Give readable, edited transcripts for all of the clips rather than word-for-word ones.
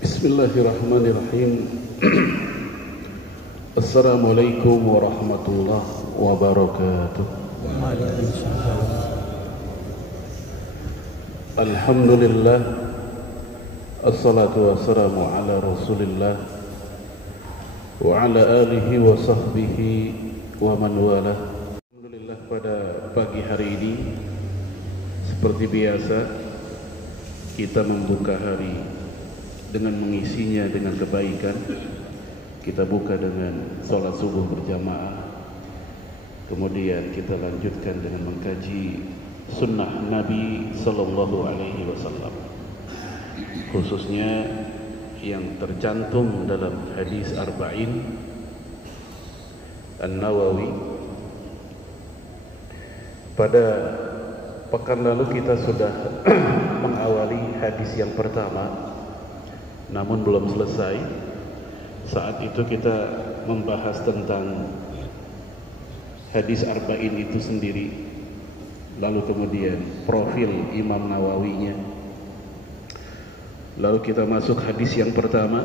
Bismillahirrahmanirrahim. Assalamualaikum warahmatullahi wabarakatuh. Alhamdulillah, assalatu wassalamu ala rasulillah wa ala alihi wa sahbihi wa man wala. Alhamdulillah, pada pagi hari ini seperti biasa kita membuka hari dengan mengisinya dengan kebaikan. Kita buka dengan sholat subuh berjamaah, kemudian kita lanjutkan dengan mengkaji sunnah Nabi Sallallahu Alaihi Wasallam, khususnya yang tercantum dalam hadis Arba'in An-Nawawi. Pada pekan lalu kita sudah mengawali hadis yang pertama, namun belum selesai. Saat itu kita membahas tentang hadis Arba'in itu sendiri, lalu kemudian profil Imam Nawawinya. Lalu kita masuk hadis yang pertama,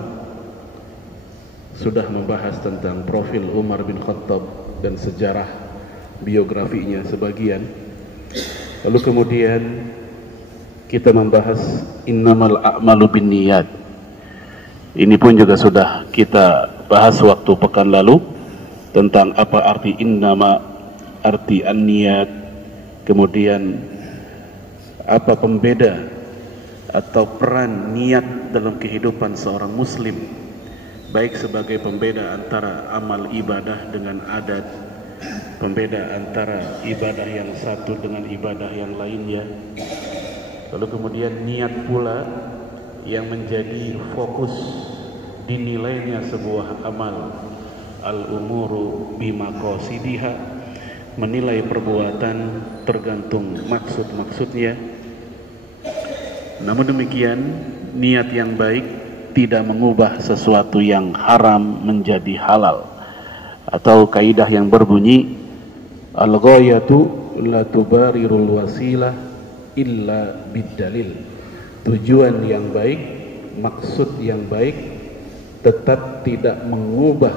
sudah membahas tentang profil Umar bin Khattab dan sejarah biografinya sebagian. Lalu kemudian kita membahas innamal a'malu binniyat. Ini pun juga sudah kita bahas waktu pekan lalu tentang apa arti innama, arti an-niyat, kemudian apa pembeda atau peran niat dalam kehidupan seorang muslim, baik sebagai pembeda antara amal ibadah dengan adat, pembeda antara ibadah yang satu dengan ibadah yang lainnya. Lalu kemudian niat pula yang menjadi fokus dinilainya sebuah amal. Al-umuru bimaqasidiha, menilai perbuatan tergantung maksud-maksudnya. Namun demikian, niat yang baik tidak mengubah sesuatu yang haram menjadi halal, atau kaidah yang berbunyi al-ghayatu la tubarirul wasilah illa bid-dalil. Tujuan yang baik, maksud yang baik tetap tidak mengubah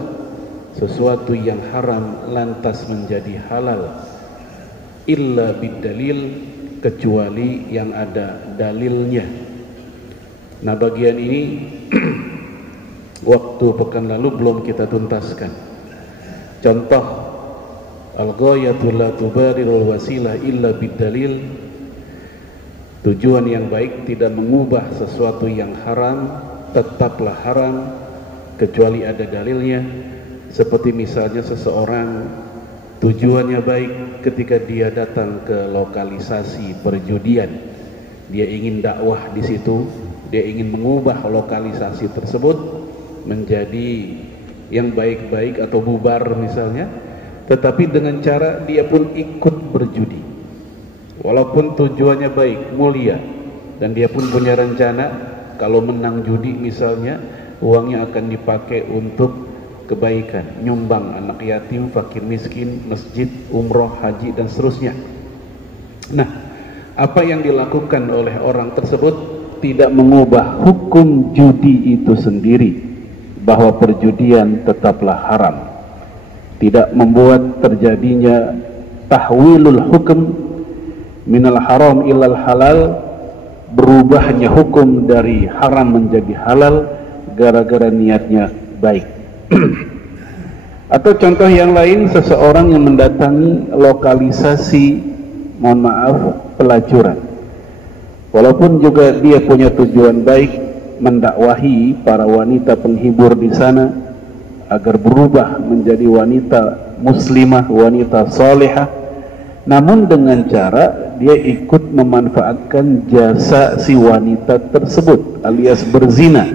sesuatu yang haram lantas menjadi halal illa bid-dalil, kecuali yang ada dalilnya. Nah, bagian ini waktu pekan lalu belum kita tuntaskan. Contoh al-ghayatu la tubarirul wasilah illa bid-dalil, tujuan yang baik tidak mengubah sesuatu yang haram tetaplah haram kecuali ada dalilnya. Seperti misalnya seseorang tujuannya baik ketika dia datang ke lokalisasi perjudian, dia ingin dakwah di situ, dia ingin mengubah lokalisasi tersebut menjadi yang baik-baik atau bubar misalnya, tetapi dengan cara dia pun ikut berjudi. Walaupun tujuannya baik, mulia, dan dia pun punya rencana kalau menang judi misalnya, uangnya akan dipakai untuk kebaikan, nyumbang anak yatim, fakir miskin, masjid, umroh, haji, dan seterusnya. Nah, apa yang dilakukan oleh orang tersebut tidak mengubah hukum judi itu sendiri, bahwa perjudian tetaplah haram. Tidak membuat terjadinya tahwilul hukum minal haram ilal halal, berubahnya hukum dari haram menjadi halal gara-gara niatnya baik. Atau contoh yang lain, seseorang yang mendatangi lokalisasi, mohon maaf, pelacuran, walaupun juga dia punya tujuan baik mendakwahi para wanita penghibur di sana agar berubah menjadi wanita muslimah, wanita salihah, namun dengan cara dia ikut memanfaatkan jasa si wanita tersebut alias berzina,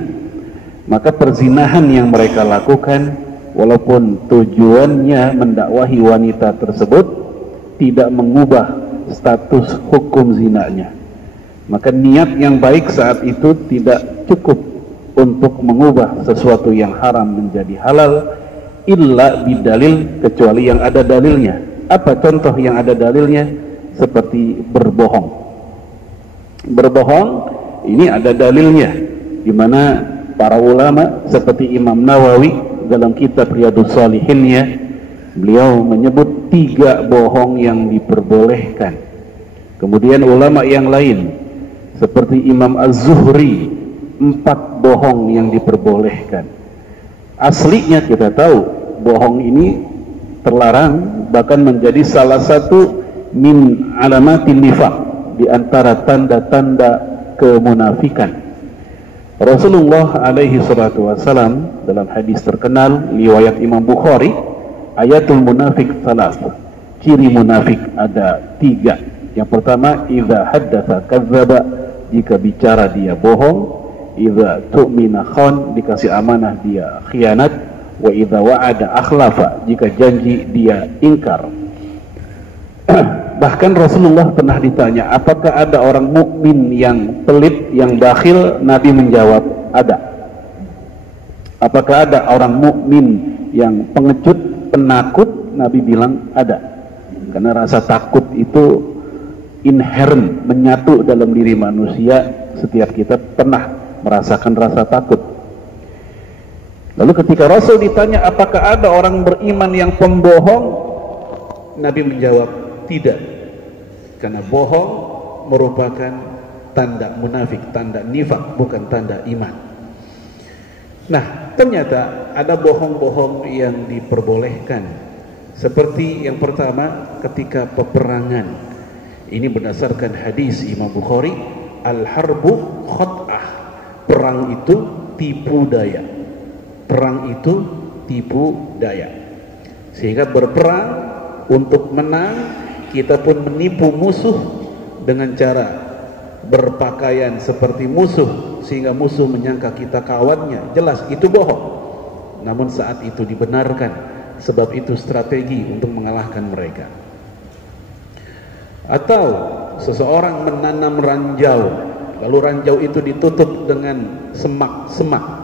maka perzinahan yang mereka lakukan walaupun tujuannya mendakwahi wanita tersebut tidak mengubah status hukum zinanya. Maka niat yang baik saat itu tidak cukup untuk mengubah sesuatu yang haram menjadi halal illa bidalil, kecuali yang ada dalilnya. Apa contoh yang ada dalilnya? Seperti berbohong. Berbohong ini ada dalilnya, di mana para ulama seperti Imam Nawawi dalam kitab Riyadhus Shalihinnya, beliau menyebut 3 bohong yang diperbolehkan. Kemudian ulama yang lain seperti Imam Az-Zuhri, 4 bohong yang diperbolehkan. Aslinya kita tahu bohong ini terlarang, bahkan menjadi salah satu min alamatin nifaq, di antara tanda-tanda kemunafikan. Rasulullah alaihi salatu wassalam dalam hadis terkenal riwayat Imam Bukhari, ayatul munafik salas, ciri munafik ada 3. Yang pertama, idza haddatsa kadzdzaba, jika bicara dia bohong. Idza tu'mina khan, dikasih amanah dia khianat. Wa idza wa'ada akhlafa, jika janji dia ingkar. Bahkan Rasulullah pernah ditanya, apakah ada orang mukmin yang pelit, yang bakhil? Nabi menjawab, ada. Apakah ada orang mukmin yang pengecut, penakut? Nabi bilang ada. Karena rasa takut itu inherent, menyatu dalam diri manusia. Setiap kita pernah merasakan rasa takut. Lalu ketika Rasul ditanya apakah ada orang beriman yang pembohong, Nabi menjawab tidak, karena bohong merupakan tanda munafik, tanda nifak, bukan tanda iman. Nah, ternyata ada bohong-bohong yang diperbolehkan. Seperti yang pertama, ketika peperangan. Ini berdasarkan hadis Imam Bukhari, al-harbu khot'ah, perang itu tipu daya. Perang itu tipu daya. Sehingga berperang untuk menang, kita pun menipu musuh dengan cara berpakaian seperti musuh, sehingga musuh menyangka kita kawannya. Jelas itu bohong. Namun saat itu dibenarkan, sebab itu strategi untuk mengalahkan mereka. Atau seseorang menanam ranjau, lalu ranjau itu ditutup dengan semak-semak.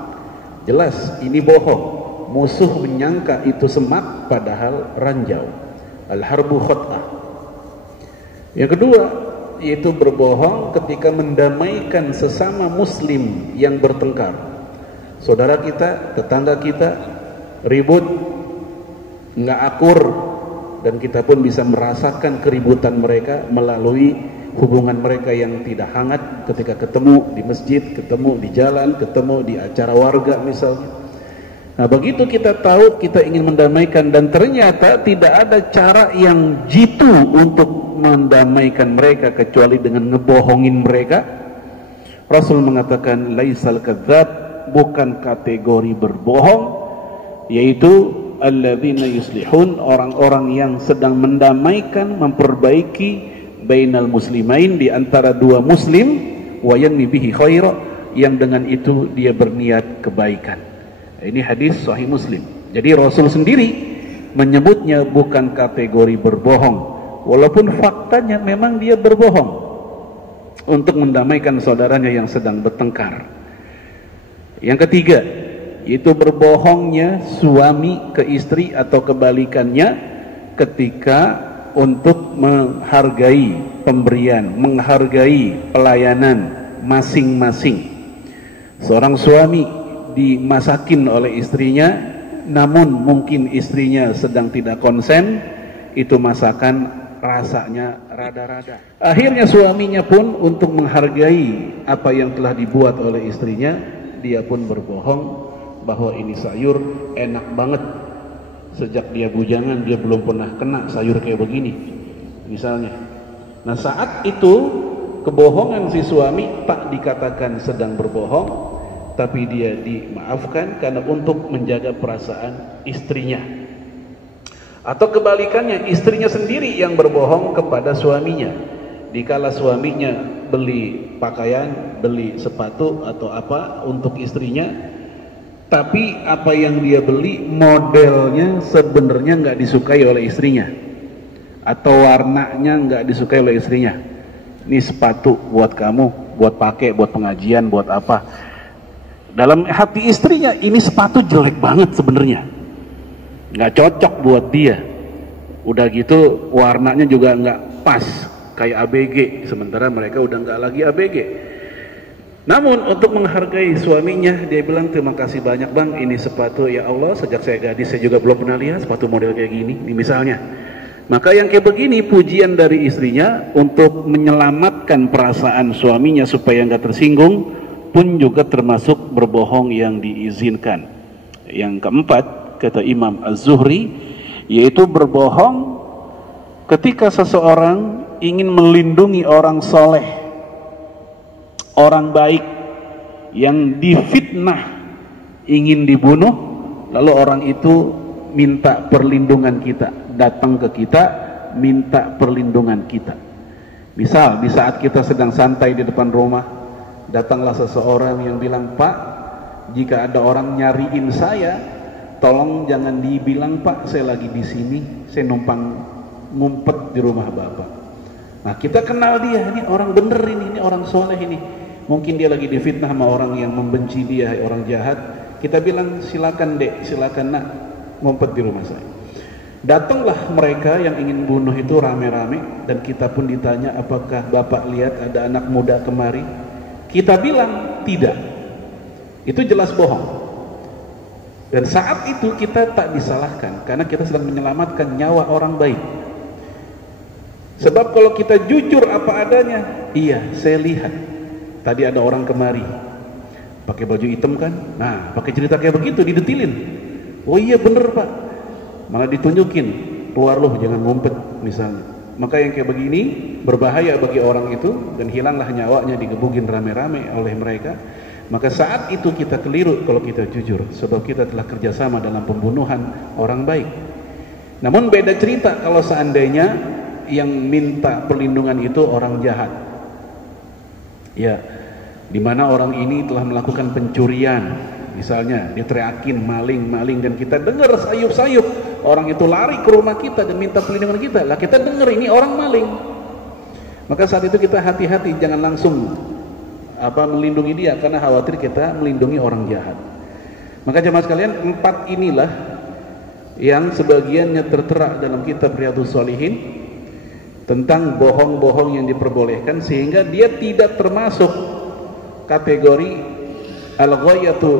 Jelas ini bohong. Musuh menyangka itu semak, padahal ranjau. Al-harbu khot'ah. Yang kedua, yaitu berbohong ketika mendamaikan sesama muslim yang bertengkar. Saudara kita, tetangga kita ribut, nggak akur, dan kita pun bisa merasakan keributan mereka melalui hubungan mereka yang tidak hangat ketika ketemu di masjid, ketemu di jalan, ketemu di acara warga misalnya. Nah, begitu kita tahu kita ingin mendamaikan dan ternyata tidak ada cara yang jitu untuk mendamaikan mereka kecuali dengan ngebohongin mereka. Rasul mengatakan laisal kadzdzab, bukan kategori berbohong, yaitu alladzina yuslihun, orang-orang yang sedang mendamaikan, memperbaiki bainal muslimain, di antara dua muslim, wa yanmi bihi khaira, yang dengan itu dia berniat kebaikan. Ini hadis sahih Muslim. Jadi Rasul sendiri menyebutnya bukan kategori berbohong, walaupun faktanya memang dia berbohong untuk mendamaikan saudaranya yang sedang bertengkar. Yang ketiga, yaitu berbohongnya suami ke istri atau kebalikannya ketika untuk menghargai pemberian, menghargai pelayanan masing-masing. Seorang suami dimasakin oleh istrinya, namun mungkin istrinya sedang tidak konsen, itu masakan rasanya rada-rada. Akhirnya suaminya pun untuk menghargai apa yang telah dibuat oleh istrinya, dia pun berbohong bahwa ini sayur enak banget, sejak dia bujangan dia belum pernah kena sayur kayak begini misalnya. Nah, saat itu kebohongan si suami tak dikatakan sedang berbohong, tapi dia dimaafkan karena untuk menjaga perasaan istrinya. Atau kebalikannya, istrinya sendiri yang berbohong kepada suaminya. Dikala suaminya beli pakaian, beli sepatu atau apa untuk istrinya, tapi apa yang dia beli modelnya sebenarnya nggak disukai oleh istrinya, atau warnanya nggak disukai oleh istrinya. Ini sepatu buat kamu, buat pakai, buat pengajian, buat apa. Dalam hati istrinya ini sepatu jelek banget sebenarnya, nggak cocok buat dia. Udah gitu warnanya juga nggak pas kayak ABG, sementara mereka udah nggak lagi ABG. Namun untuk menghargai suaminya, dia bilang, terima kasih banyak bang, ini sepatu ya Allah, sejak saya gadis saya juga belum pernah lihat sepatu model kayak gini, ini misalnya. Maka yang kayak begini pujian dari istrinya untuk menyelamatkan perasaan suaminya supaya nggak tersinggung pun juga termasuk berbohong yang diizinkan. Yang keempat, kata Imam Az-Zuhri, yaitu berbohong ketika seseorang ingin melindungi orang soleh, orang baik yang difitnah, ingin dibunuh, lalu orang itu minta perlindungan kita, datang ke kita minta perlindungan kita. Misal di saat kita sedang santai di depan rumah, datanglah seseorang yang bilang, Pak, jika ada orang nyariin saya, tolong jangan dibilang Pak, saya lagi di sini, saya numpang ngumpet di rumah Bapak. Nah, kita kenal dia, ini orang bener ini orang soleh ini. Mungkin dia lagi difitnah sama orang yang membenci dia, orang jahat. Kita bilang, silakan dek, silakan nak, ngumpet di rumah saya. Datanglah mereka yang ingin bunuh itu rame-rame, dan kita pun ditanya, apakah Bapak lihat ada anak muda kemari? Kita bilang tidak. Itu jelas bohong. Dan saat itu kita tak disalahkan, karena kita sedang menyelamatkan nyawa orang baik. Sebab kalau kita jujur apa adanya, iya saya lihat tadi ada orang kemari pakai baju hitam kan, nah pakai cerita kayak begitu, didetilin. Oh iya bener Pak, malah ditunjukin, keluar loh jangan ngumpet misalnya. Maka yang kayak begini berbahaya bagi orang itu, dan hilanglah nyawanya digebugin rame-rame oleh mereka. Maka saat itu kita keliru kalau kita jujur, sebab kita telah kerjasama dalam pembunuhan orang baik. Namun beda cerita kalau seandainya yang minta perlindungan itu orang jahat, ya, dimana orang ini telah melakukan pencurian, misalnya dia teriakin maling, dan kita dengar sayup-sayup orang itu lari ke rumah kita dan minta perlindungan kita, lah kita dengar ini orang maling. Maka saat itu kita hati-hati, jangan langsung melindungi dia, karena khawatir kita melindungi orang jahat. Maka jemaah sekalian, 4 inilah yang sebagiannya tertera dalam kitab Riyadhus Shalihin tentang bohong-bohong yang diperbolehkan, sehingga dia tidak termasuk kategori al-ghayatu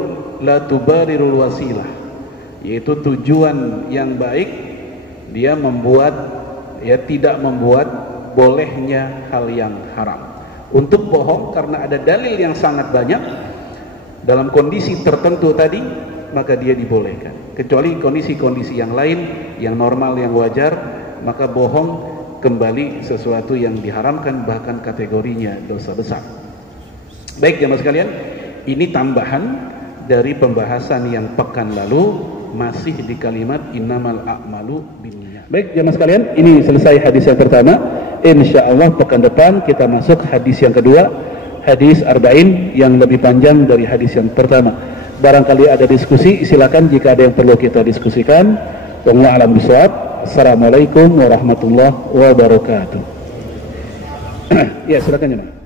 la tubarirul wasilah, yaitu tujuan yang baik dia membuat, ya, tidak membuat bolehnya hal yang haram. Untuk bohong karena ada dalil yang sangat banyak dalam kondisi tertentu tadi, maka dia dibolehkan. Kecuali kondisi-kondisi yang lain, yang normal, yang wajar, maka bohong kembali sesuatu yang diharamkan, bahkan kategorinya dosa besar. Baik jemaah sekalian, ini tambahan dari pembahasan yang pekan lalu, masih di kalimat innamal a'malu binniyat. Baik jemaah sekalian, ini selesai hadis yang pertama. Insya Allah pekan depan kita masuk hadis yang kedua, hadis arba'in yang lebih panjang dari hadis yang pertama. Barangkali ada diskusi, silakan jika ada yang perlu kita diskusikan. Wallahu a'lam bishawab. Assalamualaikum warahmatullahi wabarakatuh. Ya, silakan jemaah.